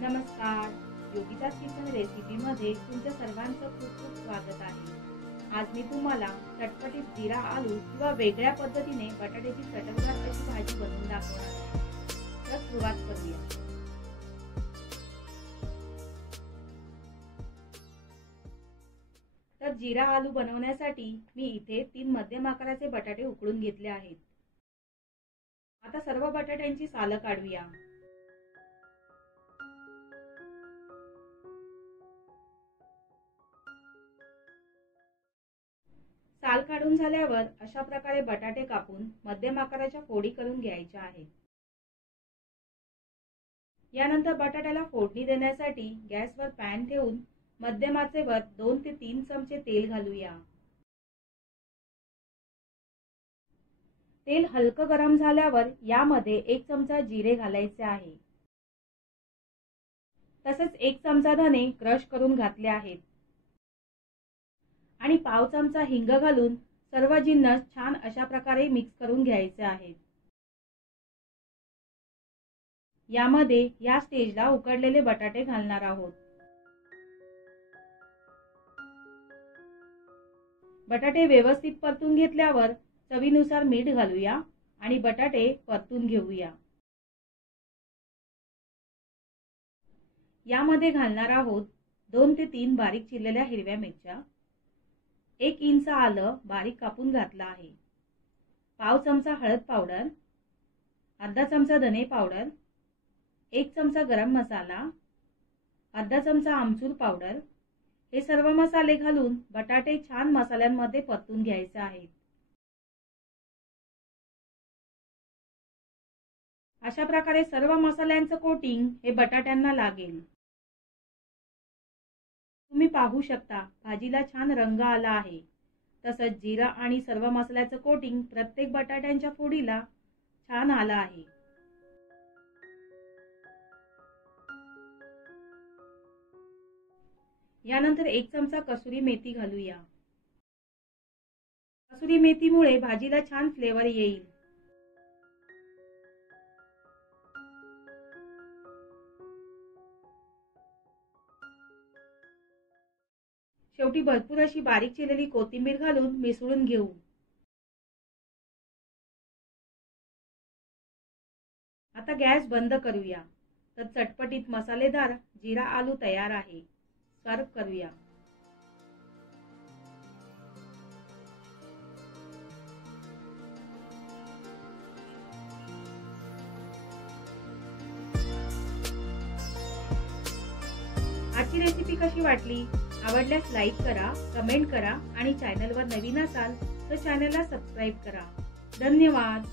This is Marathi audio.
नमस्कार, योगिता's किचन रेसिपीमध्ये तुमच्या सर्वांचं खूप खूप स्वागत आहे। आज मी तुम्हाला चटपटीत जीरा आलू किंवा वेगळ्या पद्धतीने बटाट्याची चटकदार अशी भाजी बनवून दाखवणार आहे। तर सुरुवात करूया। तर जीरा आलू बनवण्यासाठी मी इथे 3 मध्यम आकाराचे बटाटे उकडून घेतले आहेत। आता सर्व बटाट्यांची सालं काढूया। साल काढून झाल्यावर अशा प्रकारे बटाटे कापून मध्यम आकाराच्या फोडी करून घ्यायच्या आहेत। यानंतर बटाट्याला फोडणी देण्यासाठी गॅसवर पॅन ठेवून मध्यम आचेवर 2 ते 3 चमचे तेल घालूया। तेल हलकं गरम झाल्यावर यामध्ये 1 चमचा जिरे घालायचे आहे। तसेच 1 चमचा धने क्रश करून घातले आहेत आणि पाव चमचा हिंग घालून सर्व जिन्नस छान अशा प्रकारे मिक्स करून घ्यायचे आहेत। यामध्ये या स्टेजला उकडलेले बटाटे घालणार आहोत। बटाटे व्यवस्थित परतून घेतल्यावर चवीनुसार मीठ घालूया आणि बटाटे परतून घेऊया। यामध्ये घालणार आहोत 2 ते 3 बारीक चिरलेल्या हिरव्या मिरच्या, 1 इंच आलं बारीक कापून घातला आहे, पाव चमचा हळद पावडर, अर्धा चमचा धने पावडर, 1 चमचा गरम मसाला, अर्धा चमचा आमचूर पावडर। हे सर्व मसाले घालून बटाटे छान मसाल्यांमध्ये परतून घ्यायचे आहेत। अशा प्रकारे सर्व मसाल्यांचं कोटिंग हे बटाट्यांना लागेल। तुम्ही पाहू शकता भाजीला छान रंग आला आहे। तसंच जीरा आणि सर्व मसाल्याचं कोटिंग प्रत्येक बटाट्यांच्या फोडीला छान आलं आहे। यानंतर 1 चमचा कसुरी मेथी घालूया। कसुरी मेथीमुळे भाजीला छान फ्लेवर येईल। शेवटी भरपूर अशी बारीक चिरलेली कोथिंबीर घालून मिसळून घेऊ। आता गॅस बंद करूया। तर चटपटीत मसालेदार जीरा आलू तयार आहे। सर्व करूया। आजची रेसिपी कशी वाटली? आवडल्यास लाईक करा, कमेंट करा आणि चॅनलवर नवीन असाल तर चॅनलला सबस्क्राईब करा। धन्यवाद।